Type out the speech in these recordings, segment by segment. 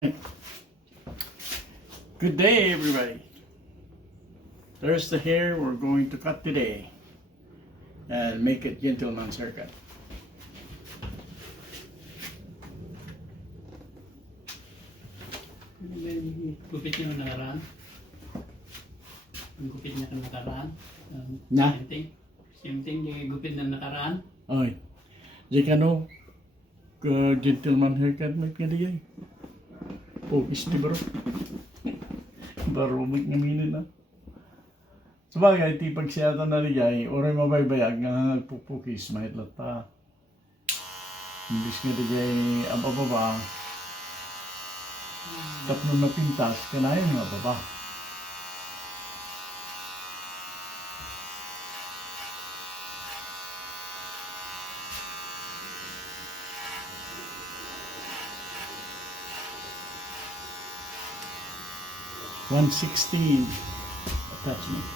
Good day, everybody. There's the hair we're going to cut today and make it gentleman's haircut. Gupit niyo nung nakaraan? Ang gupit niya nung nakaraan? Na? Same thing? Same thing yung gupit na nakaraan? Oy, jika no, gentleman haircut may pinagay. Oh, isti bro. Baro may ngaminin na. Sabagay, tipag siya ito naligay, oray mabaybayag nga nagpupukis, mahitlat ta. Imbis nga digay ang bababa, tatlo na pintas, kanayan nga baba. $116 attachment.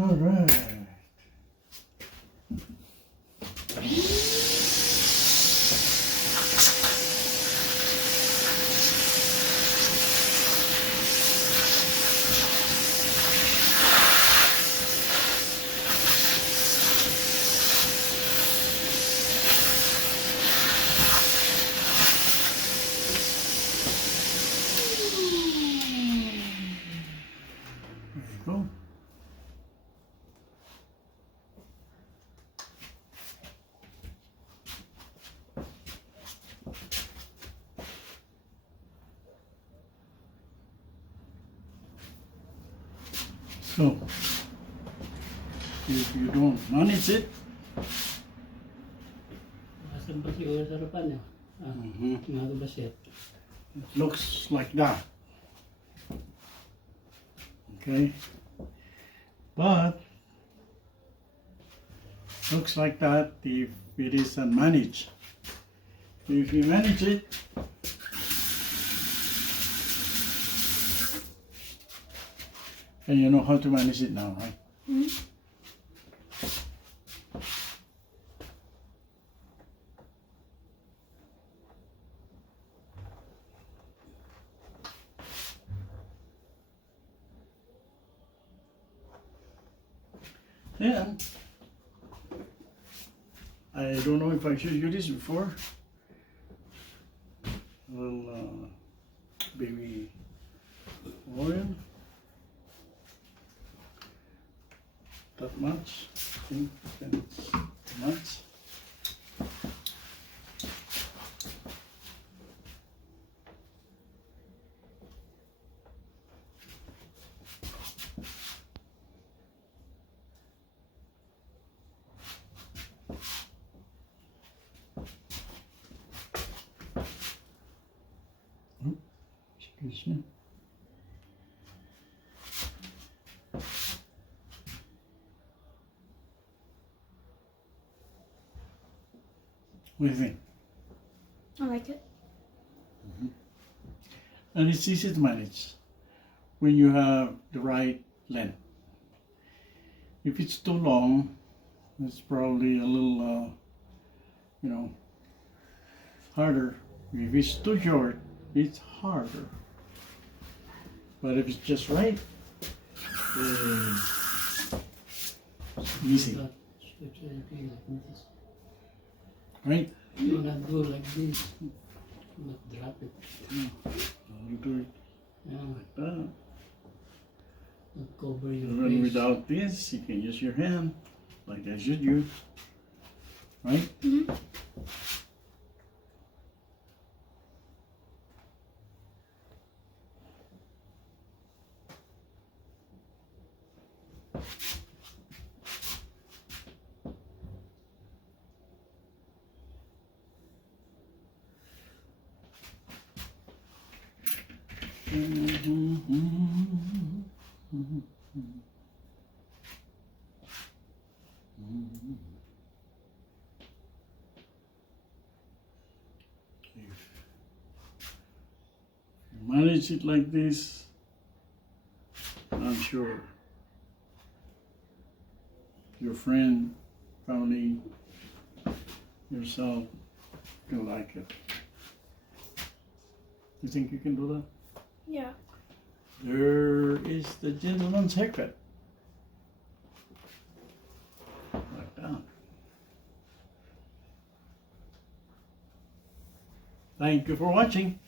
All right. There you go. So, if you don't manage it, Asan pa siguro sa harapan niyo? Mga basit. it looks like that. Okay? But, looks like that if it is unmanaged. If you manage it, And you know how to manage it now, right? Hmm? Yeah. I don't know if I showed you this before. A little baby oil. That much. I think that's too much. Excuse me. What do you think? I like it. And it's easy to manage when you have the right length. If it's too long, it's probably a little, harder. If it's too short, it's harder. But if it's just right, it's easy, But stretch anything like this. right? Do not go like this. Not drop it. You do it Yeah. like that. Not cover your Even face. without this, you can use your hand, like I showed you, right? Hmm? If you manage it like this, I'm sure your friend, family, yourself will like it. You think you can do that? Yeah. There is the gentleman's haircut. Like that. Thank you for watching.